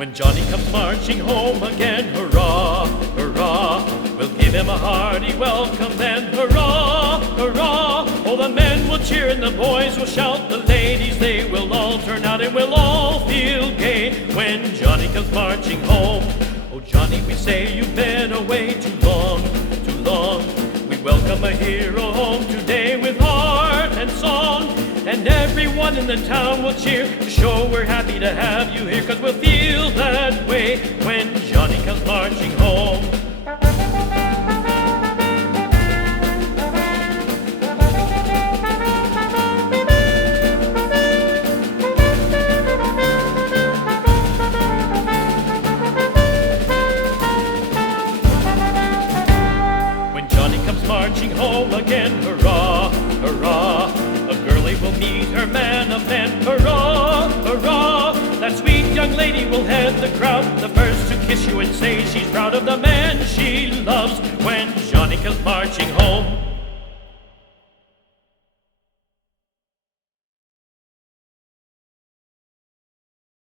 When Johnny comes marching home again, hurrah, hurrah, we'll give him a hearty welcome then, hurrah, hurrah. Oh, the men will cheer and the boys will shout, the ladies, they will all turn out and we'll all feel gay when Johnny comes marching home. Oh, Johnny, we say you've been away too long, too long. We welcome a hero home today with heart and song, and everyone in the town will cheer to show we're happy to have you here, 'cause we'll feel that way when Johnny comes marching home. When Johnny comes marching home again, hurrah, hurrah, a girlie will meet her man of men, hurrah, hurrah. That sweet young lady will head the crowd, the first to kiss you and say she's proud of the man she loves when Johnny comes marching home.